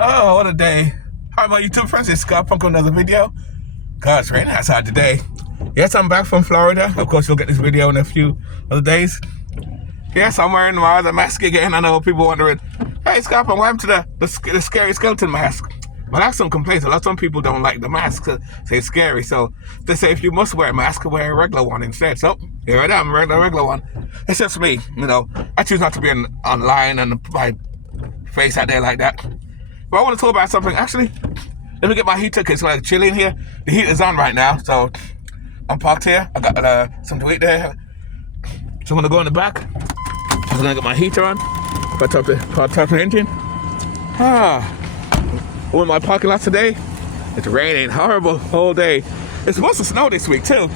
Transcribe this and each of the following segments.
Oh, what a day. Hi, my YouTube friends. It's Scott Punk on another video. God, it's raining outside today. Yes, I'm back from Florida. Of course, you'll get this video in a few other days. Yes, I'm wearing my other mask again. I know people wondering, hey, Scott Punk, what happened to the scary skeleton mask? But I have some complaints. A lot of people don't like the mask. Say it's scary. So they say if you must wear a mask, wear a regular one instead. So here I am, wearing a regular one. It's just me, I choose not to be online and my face out there like that. But I want to talk about something. Actually, let me get my heater because it's like chilly in here. The heat is on right now, so I'm parked here. I got something to eat there. So I'm going to go in the back. I'm going to get my heater on. Start up the engine. I'm in my parking lot today. It's raining horrible all day. It's supposed to snow this week too.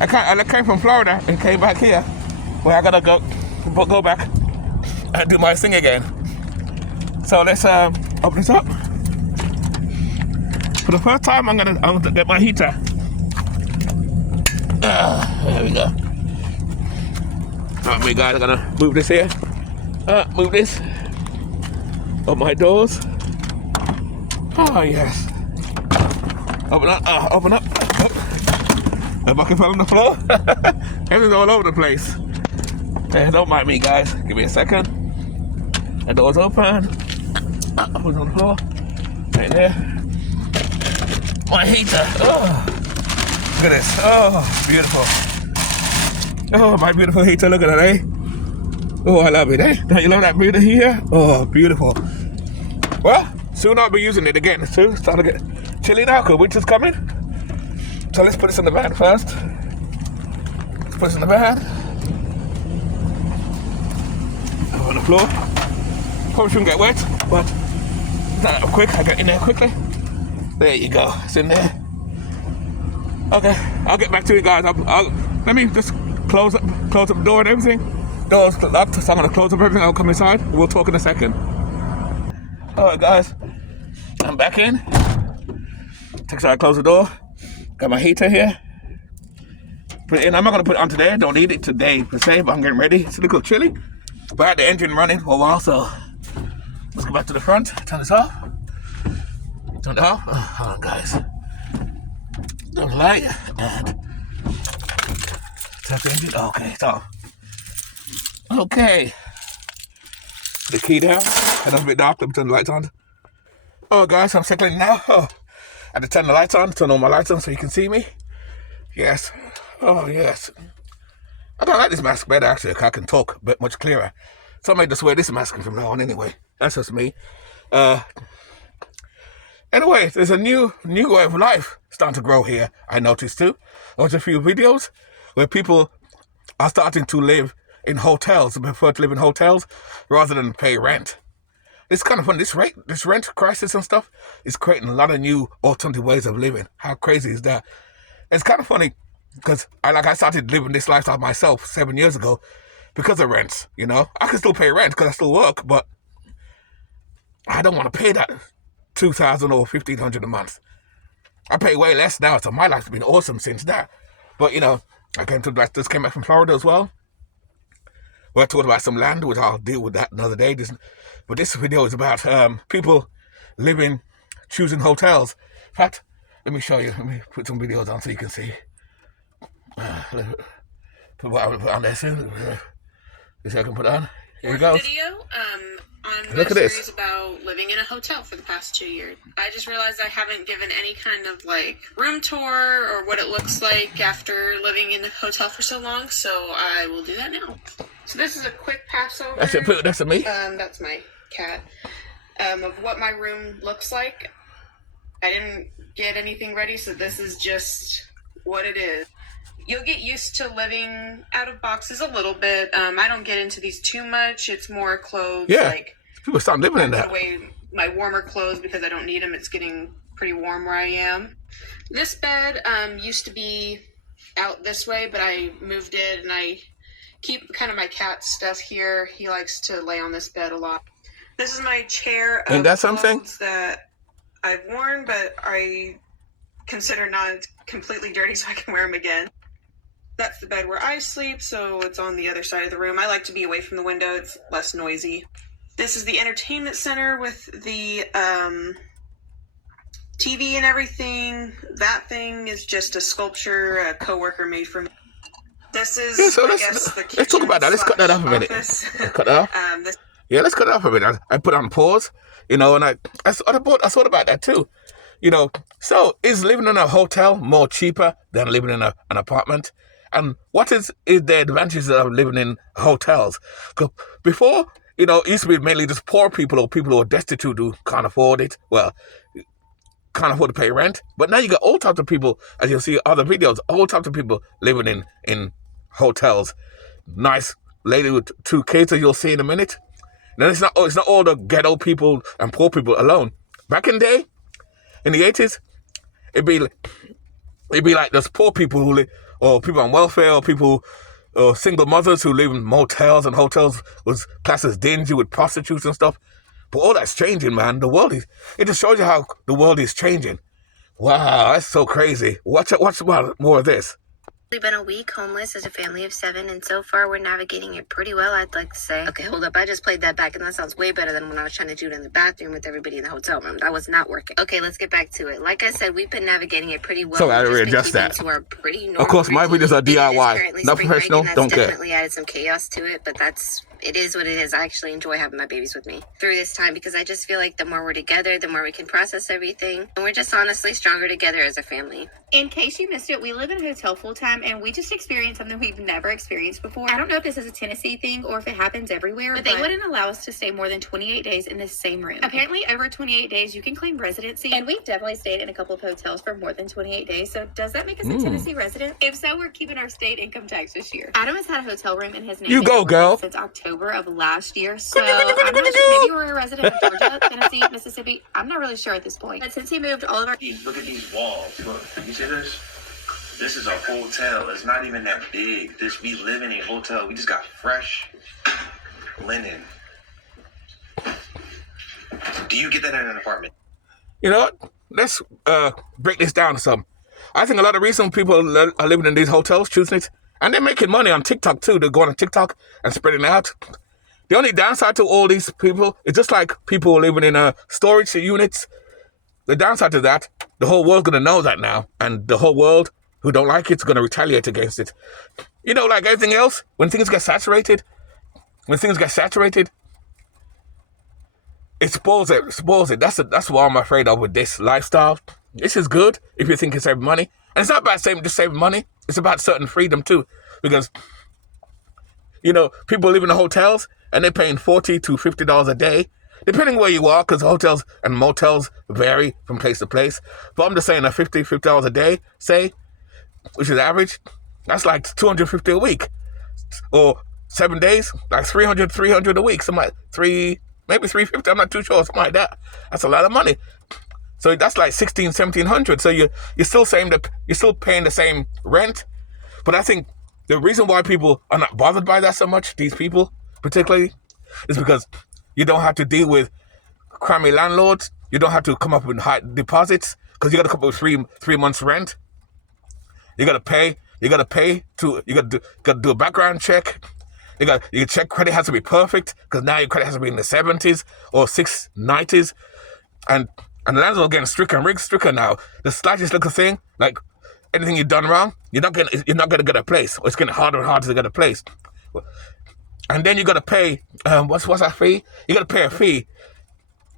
I came from Florida and came back here where I gotta go back and do my thing again. So let's open this up. For the first time, I'm gonna get my heater. There we go. Alright, me guys, I'm gonna move this here. Move this. Open my doors. Oh yes. Open up. Open up. The bucket fell on the floor. Everything's all over the place. Don't mind me, guys. Give me a second. The door's open. Who's on the floor? Right there. My heater. Oh, look at this. Oh, beautiful. Oh, my beautiful heater. Look at that, eh? Oh, I love it, eh? Don't you love that beauty here? Oh, beautiful. Well, soon I'll be using it again. Soon it's starting to get chilly now because winter's coming. So let's put this in the van first. Let's put this in the van. On the floor. Probably shouldn't get wet, but not that quick. I get in there quickly. There you go. It's in there. Okay, I'll get back to you guys. Let me just close up the door and everything. Door's locked, so I'm gonna close up everything. I'll come inside. We'll talk in a second. All right, guys. I'm back in. I close the door. Got my heater here. Put it in. I'm not gonna put it on today. I don't need it today per se, but I'm getting ready. It's a little chilly. But I had the engine running for a while, so let's go back to the front. Turn this off. Turn it off. Hold on, guys. Turn the light and tap the engine. Okay, it's off. Okay. Put the key down. And it's a bit dark. Let me turn the lights on. Oh, guys, I'm settling now. I had to turn the lights on, turn all my lights on so you can see me. Yes. Oh, yes. I don't like this mask better, actually. I can talk a bit much clearer. So I may just wear this mask from now on anyway. That's just me. Anyway, there's a new way of life starting to grow here, I noticed too. I watched a few videos where people are starting to live in hotels, prefer to live in hotels rather than pay rent. It's kind of fun. This rent crisis and stuff is creating a lot of new alternative ways of living. How crazy is that? It's kind of funny because I started living this lifestyle myself 7 years ago because of rents. I can still pay rent because I still work, but I don't want to pay that $2,000 or $1,500 a month. I pay way less now, so my life's been awesome since that. But I came back from Florida as well. We're talking about some land, which I'll deal with that another day. But this video is about people choosing hotels. In fact, let me show you. Let me put some videos on so you can see. Put what I'm going to put on there soon. This I can put on. Here we go. Video on Look at this. About living in a hotel for the past 2 years. I just realized I haven't given any kind of room tour or what it looks like after living in a hotel for so long, so I will do that now. So this is a quick pass over. That's it. That's me. That's my cat. Of what my room looks like. I didn't get anything ready, so this is just what it is. You'll get used to living out of boxes a little bit. I don't get into these too much. It's more clothes. Yeah, people start living in that. I put away my warmer clothes because I don't need them. It's getting pretty warm where I am. This bed used to be out this way, but I moved it, and I keep kind of my cat stuff here. He likes to lay on this bed a lot. This is my chair. Ain't that something? That I've worn, but I consider not completely dirty, so I can wear them again. That's the bed where I sleep, so it's on the other side of the room. I like to be away from the window. It's less noisy. This is the entertainment center with the TV and everything. That thing is just a sculpture a coworker made for me. This is, Yeah, so I guess, the let's talk about that. Let's cut that off a minute. office. Cut that off. This Yeah, let's cut it off a minute. I put on pause, and I thought about that too. So is living in a hotel more cheaper than living in an apartment? And what is the advantages of living in hotels? 'Cause before, it used to be mainly just poor people or people who are destitute who can't afford it. Well, can't afford to pay rent. But now you got all types of people, as you'll see other videos, all types of people living in hotels. Nice lady with 2 kids, as you'll see in a minute. Now it's not all the ghetto people and poor people alone. Back in the day, in the 80s, it'd be like those poor people who live, or people on welfare, or people, or single mothers who live in motels, and hotels was classed as dingy with prostitutes and stuff. But all that's changing, man. It just shows you how the world is changing. Wow, that's so crazy. Watch more of this. We've been a week homeless as a family of 7, and so far we're navigating it pretty well, I'd like to say. Okay, hold up. I just played that back, and that sounds way better than when I was trying to do it in the bathroom with everybody in the hotel room. That was not working. Okay, let's get back to it. Like I said, we've been navigating it pretty well. So I We've just been readjust keeping that. to our pretty normal Of course, my routine. videos are It is DIY, currently not spring professional. break, and Don't that's care. definitely added some chaos to it, but it is what it is. I actually enjoy having my babies with me through this time because I just feel like the more we're together, the more we can process everything. And we're just honestly stronger together as a family. In case you missed it, we live in a hotel full time and we just experienced something we've never experienced before. I don't know if this is a Tennessee thing or if it happens everywhere, but they wouldn't allow us to stay more than 28 days in the same room. Apparently, over 28 days, you can claim residency, and we've definitely stayed in a couple of hotels for more than 28 days. So does that make us a Tennessee resident? If so, we're keeping our state income tax this year. Adam has had a hotel room in his name You go, girl. since October of last year. So I'm not sure. Maybe we're a resident of Georgia, Tennessee, Mississippi. I'm not really sure at this point. But since he moved all of our Look at these walls. Look, you see this? This is a hotel. It's not even that big. We live in a hotel. We just got fresh linen. Do you get that in an apartment? You know what? Let's break this down some. I think a lot of reason people are living in these hotels, choosing it, and they're making money on TikTok too. They're going on TikTok and spreading it out. The only downside to all these people is just like people living in storage units. The downside to that, the whole world's going to know that now, and the whole world who don't like it is going to retaliate against it. Like everything else, when things get saturated, it spoils it. That's what I'm afraid of with this lifestyle. This is good if you think it's saving money. And it's not about just saving money. It's about certain freedom too. Because, people live in the hotels and they're paying $40 to $50 a day, depending where you are, because hotels and motels vary from place to place. But I'm just saying that $50 a day, say, which is average, that's like $250 a week. Or 7 days, like $300 a week. Something like maybe $350, I'm not too sure, something like that. That's a lot of money. So that's like $1,600-1,700. So you're still saying that you're still paying the same rent. But I think the reason why people are not bothered by that so much, these people particularly, is because you don't have to deal with crummy landlords. You don't have to come up with high deposits because you got to come up with three months rent. You got to pay. You got to do a background check. Your check credit has to be perfect because now your credit has to be in the 70s or 690s, and the landlord's getting stricter now. The slightest little thing, like anything you've done wrong, you're not gonna get a place. Or it's getting harder and harder to get a place. And then you got to pay. What's that fee? You got to pay a fee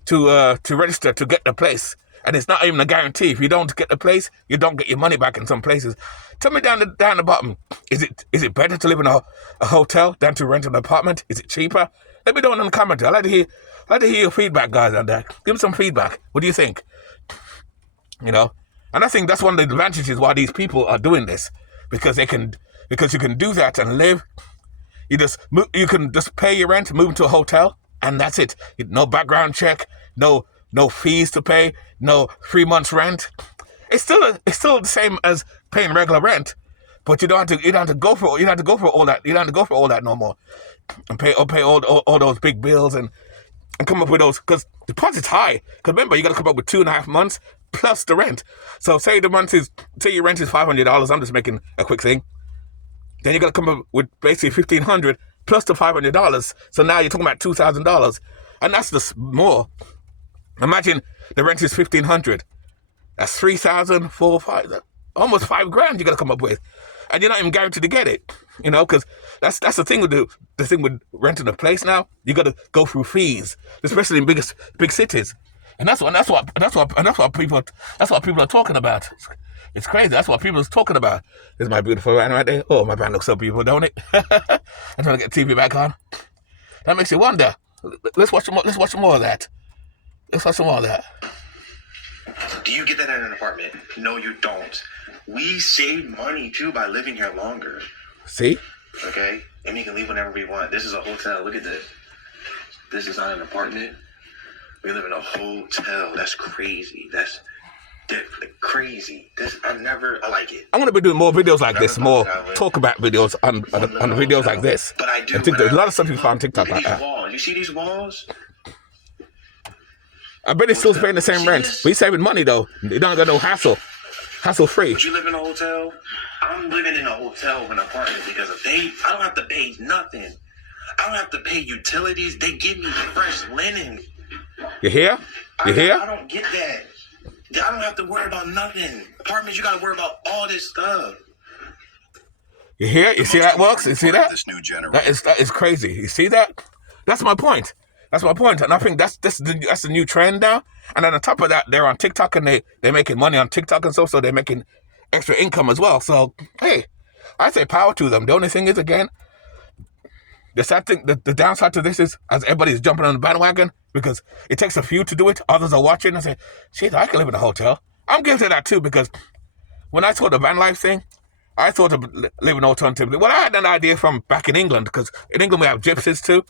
to register to get the place, and it's not even a guarantee. If you don't get the place, you don't get your money back in some places. Tell me down the bottom. Is it better to live in a hotel than to rent an apartment? Is it cheaper? Let me know in the comments. I'd like to hear your feedback, guys, on that. Give me some feedback. What do you think? And I think that's one of the advantages why these people are doing this, because you can do that and live. You can just pay your rent, move into a hotel, and that's it. No background check, no fees to pay, no 3 months rent. It's still the same as paying regular rent, but you don't have to go for all that. You don't have to go for all that no more, and pay all those big bills and come up with those, because deposit's high. Because remember, you got to come up with 2.5 months plus the rent. So say your rent is $500. I'm just making a quick thing. Then you got to come up with basically $1,500 plus the $500. So now you're talking about $2,000. And that's just more. Imagine the rent is 1,500. That's 3,000, 4, 5, almost $5,000 you got to come up with. And you're not even guaranteed to get it, you know, because that's the thing with the thing with renting a place now. You got to go through fees, especially in big cities, and that's what people are talking about. It's crazy. That's what people are talking about. There's my beautiful van right there. Oh, my van looks so beautiful, don't it? I'm trying to get the TV back on. That makes you wonder. Let's watch more. Let's watch some more of that. Let's watch some more of that. Do you get that in an apartment? No, you don't. We save money too by living here longer. See? Okay? And we can leave whenever we want. This is a hotel. Look at this. This is not an apartment. We live in a hotel. That's crazy. That's crazy. I like it. I'm going to be doing more videos like this, more talk about videos on videos like this. But I do. I think there's a lot of stuff you find on TikTok like that. Walls. You see these walls? I bet they're still paying the same rent. We saving money though. You don't got no hassle free. Would you live in a hotel? I'm living in a hotel with an apartment because I don't have to pay nothing. I don't have to pay utilities. They give me fresh linen. You hear? You hear? I don't get that. I don't have to worry about nothing. Apartments, you got to worry about all this stuff. You hear? You see that works? You see that? This new generation. That is crazy. You see that? That's my point. That's my point. And I think that's the new trend now. And then on top of that, they're on TikTok and they're making money on TikTok and stuff, so they're making extra income as well. So, hey, I say power to them. The only thing is, again, the sad thing, the downside to this is, as everybody's jumping on the bandwagon, because it takes a few to do it. Others are watching and say, shit, I can live in a hotel. I'm guilty of that too, because when I saw the van life thing, I thought of living alternatively. Well, I had an idea from back in England, because in England we have gypsies too.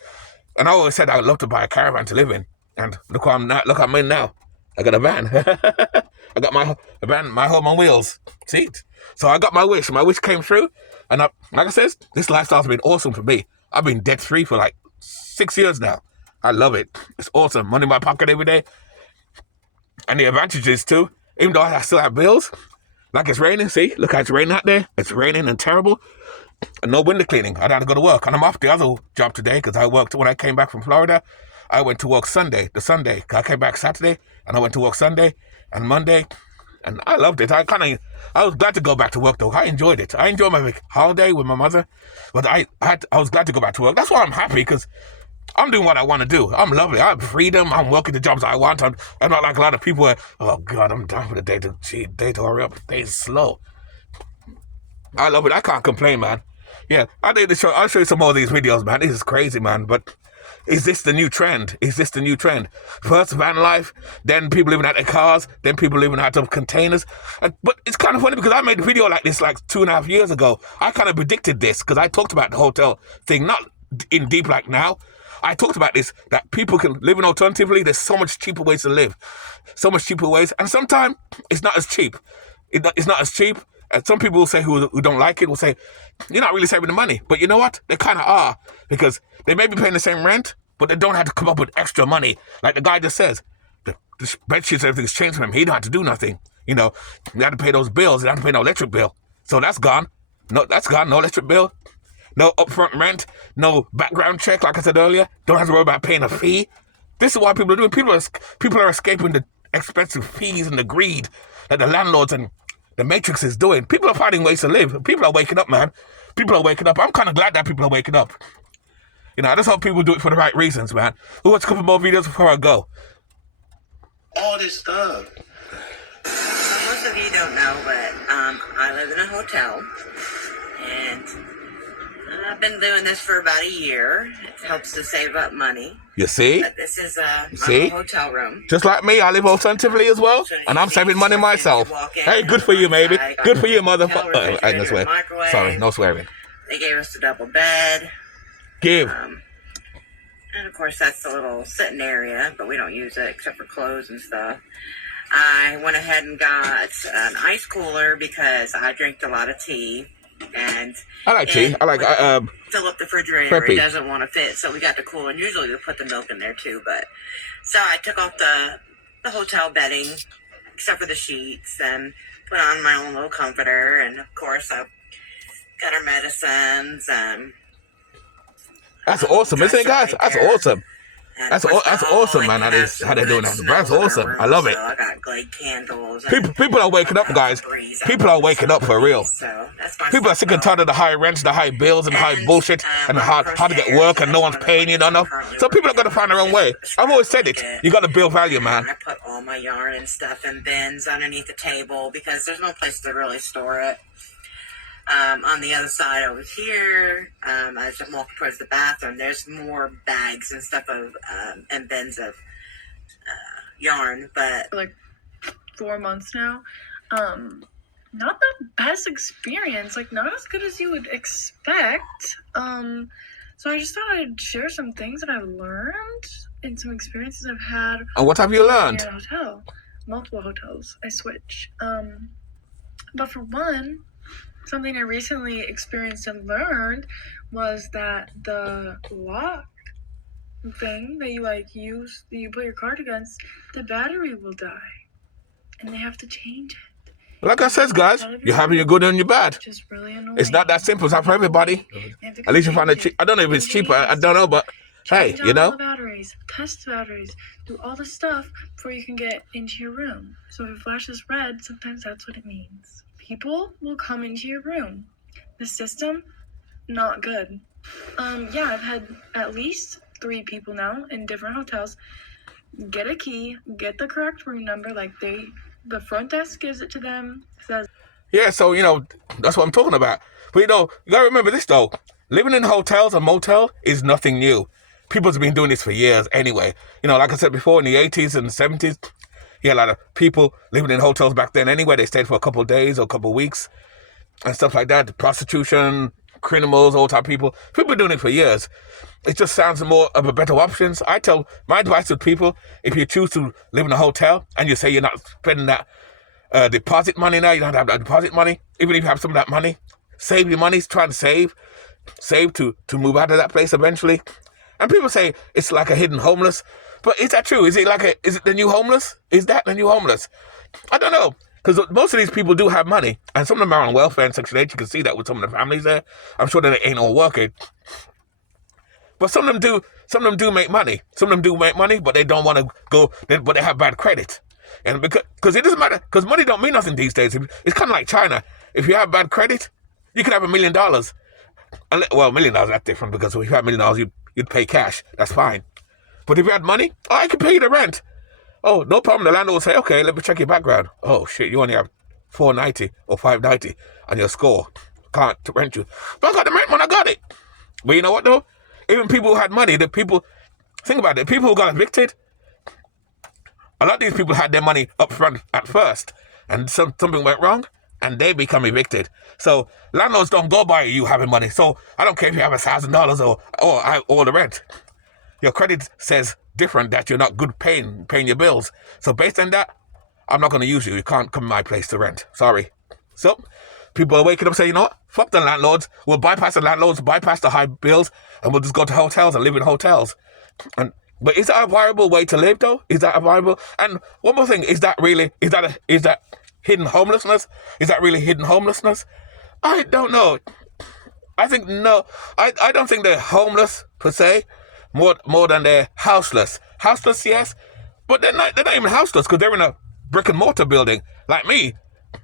And I always said I would love to buy a caravan to live in. And look where I'm not. Look, I'm in now. I got a van. I got my van, my home on wheels. See? So I got my wish. My wish came true. And like I said, this lifestyle's been awesome for me. I've been debt-free for like 6 years now. I love it. It's awesome. Money in my pocket every day. And the advantages too, even though I still have bills, like it's raining, see? Look how it's raining out there. It's raining and terrible. And no window cleaning. I don't have to go to work. And I'm off the other job today because I worked when I came back from Florida. I went to work Sunday. I came back Saturday and I went to work Sunday and Monday. And I loved it. I was glad to go back to work though. I enjoyed it. I enjoyed my holiday with my mother. But I was glad to go back to work. That's why I'm happy, because I'm doing what I want to do. I'm lovely. I have freedom. I'm working the jobs I want. I'm not like a lot of people where, oh God, I'm done for the day to hurry up. The day's slow. I love it. I can't complain, man. Yeah, I'll show you some more of these videos, man. This is crazy, man. But is this the new trend? First van life, then people living out their cars, then people living out of containers. But it's kind of funny because I made a video like this like 2.5 years ago. I kind of predicted this because I talked about the hotel thing, not in deep like now. I talked about this, that people can live in alternatively. There's so much cheaper ways to live. So much cheaper ways. And sometimes it's not as cheap. It's not as cheap. And some people will say who don't like it will say, you're not really saving the money. But you know what? They kind of are, because they may be paying the same rent, but they don't have to come up with extra money. Like the guy just says, the spreadsheets, everything's changed for him. He don't have to do nothing. You know, you have to pay those bills. You have to pay no electric bill. So that's gone. No, that's gone. No electric bill. No upfront rent. No background check, like I said earlier. Don't have to worry about paying a fee. This is what people are doing. People are escaping the expensive fees and the greed that the landlords and the Matrix is doing. People are finding ways to live. People are waking up, man. People are waking up. I'm kind of glad that people are waking up. You know, I just hope people do it for the right reasons, man. Who wants a couple more videos before I go? All this stuff. Most of you don't know, but I live in a hotel, and I've been doing this for about a year. It helps to save up money. You see? But this is a hotel room. Just like me, I live alternatively as well, and I'm saving money myself. Hey, good for you, maybe. Good for you, motherfucker. I can swear. Sorry, no swearing. They gave us a double bed. Give. And of course, that's the little sitting area, but we don't use it except for clothes and stuff. I went ahead and got an ice cooler because I drink a lot of tea. And I like tea. I like fill up the refrigerator. preppy. It doesn't want to fit, so we got the cooler. And usually we put the milk in there too, but so I took off the hotel bedding, except for the sheets, and put on my own little comforter. And of course, I got our medicines and that's awesome, isn't it, guys? That's awesome. And That's of course, that's the awesome, hallway man. How has they're doing that. smells That's in our awesome. I room, love it. So I got Glade candles. And People are waking up, guys. People are waking up for real. So that's my People are sick and tired of the high rents, the high bills, and the high bullshit, and how to get work, and no one's paying you, no. So people are going to find their own way. I've always said it. You got to build value, man. I put all my yarn and stuff in bins underneath the table because there's no place to really store it. On the other side over here, as I walk towards the bathroom, there's more bags and stuff of and bins of yarn. But for like 4 months now. Not the best experience, like not as good as you would expect. So I just thought I'd share some things that I've learned and some experiences I've had And what have you learned? in a hotel. Multiple hotels. I switch. But for one, something I recently experienced and learned was that the lock thing that you like use, that you put your card against, the battery will die. And they have to change it. Like I said, guys, you're having your good and your bad. Which is really annoying. It's not that simple. It's not for everybody. They have to At least you find it change cheap. I don't know if it's cheaper. I don't know, but hey, Change you out know. all the batteries, test the batteries, do all the stuff before you can get into your room. So if it flashes red, sometimes that's what it means. People will come into your room. The system, not good. Yeah, I've had at least 3 people now in different hotels get a key, get the correct room number, like the front desk gives it to them, says Yeah, so, that's what I'm talking about. But, you got to remember this, though. Living in hotels and motel is nothing new. People's been doing this for years anyway. Like I said before, in the 80s and 70s, you had a lot of people living in hotels back then anyway. They stayed for a couple of days or a couple of weeks and stuff like that. Prostitution, criminals, all type of people. People been doing it for years. It just sounds more of a better options. My advice to people, if you choose to live in a hotel and you say you're not spending that deposit money now, you don't have that deposit money, even if you have some of that money, save your money, try to save to move out of that place eventually. And people say it's like a hidden homeless, but is that true? Is it the new homeless? Is that the new homeless? I don't know, because most of these people do have money, and some of them are on welfare and Section 8. You can see that with some of the families there. I'm sure that it ain't all working. But some of them do make money. Some of them do make money, but they don't want to go, but they have bad credit. And because it doesn't matter, because money don't mean nothing these days. It's kind of like China. If you have bad credit, you can have $1 million. Well, $1 million, that's different, because if you have $1 million, you'd pay cash. That's fine. But if you had money, I can pay you the rent. Oh, no problem. The landlord will say, okay, let me check your background. Oh, shit, you only have $490 or $590 on your score. Can't rent you. But I got the rent when I got it. But you know what, though? Even people who had money, think about it, people who got evicted, a lot of these people had their money up front at first, and something went wrong, and they become evicted. So landlords don't go by you having money. So I don't care if you have $1,000 or the rent. Your credit says different, that you're not good paying your bills. So based on that, I'm not going to use you. You can't come to my place to rent. Sorry. So people are waking up saying, you know what? Fuck the landlords. We'll bypass the landlords, bypass the high bills, and we'll just go to hotels and live in hotels. But is that a viable way to live, though? Is that a viable? And one more thing, is that hidden homelessness? Is that really hidden homelessness? I don't know. I think no. I don't think they're homeless per se, more than they're houseless. Houseless, yes, but they're not even houseless because they're in a brick and mortar building like me.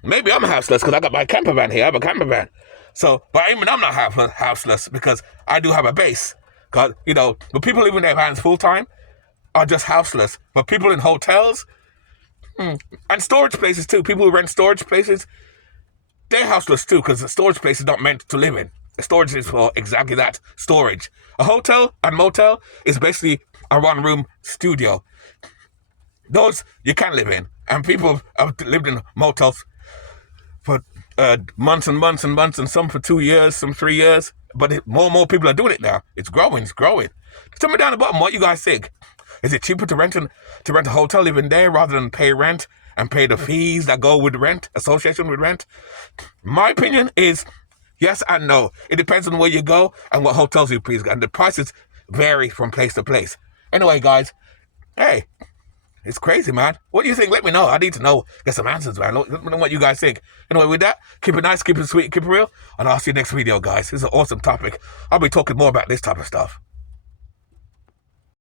Maybe I'm houseless because I got my camper van here. I have a camper van. So, but even I'm not houseless because I do have a base. Because, but people living in their vans full time are just houseless. But people in hotels and storage places too, people who rent storage places, they're houseless too, because the storage place is not meant to live in. The storage is for exactly that, storage. A hotel and motel is basically a one-room studio. Those you can live in. And people have lived in motels for months and months and months, and some for 2 years, some 3 years. But more and more people are doing it now. It's growing. Tell me down the bottom what you guys think. Is it cheaper to rent a hotel, live in there, rather than pay rent and pay the fees that go with rent, association with rent? My opinion is yes and no. It depends on where you go and what hotels you please. And the prices vary from place to place. Anyway, guys, hey, it's crazy, man. What do you think? Let me know. I need to know. Get some answers, man. Let me know what you guys think. Anyway, with that, keep it nice, keep it sweet, keep it real. And I'll see you next video, guys. This is an awesome topic. I'll be talking more about this type of stuff.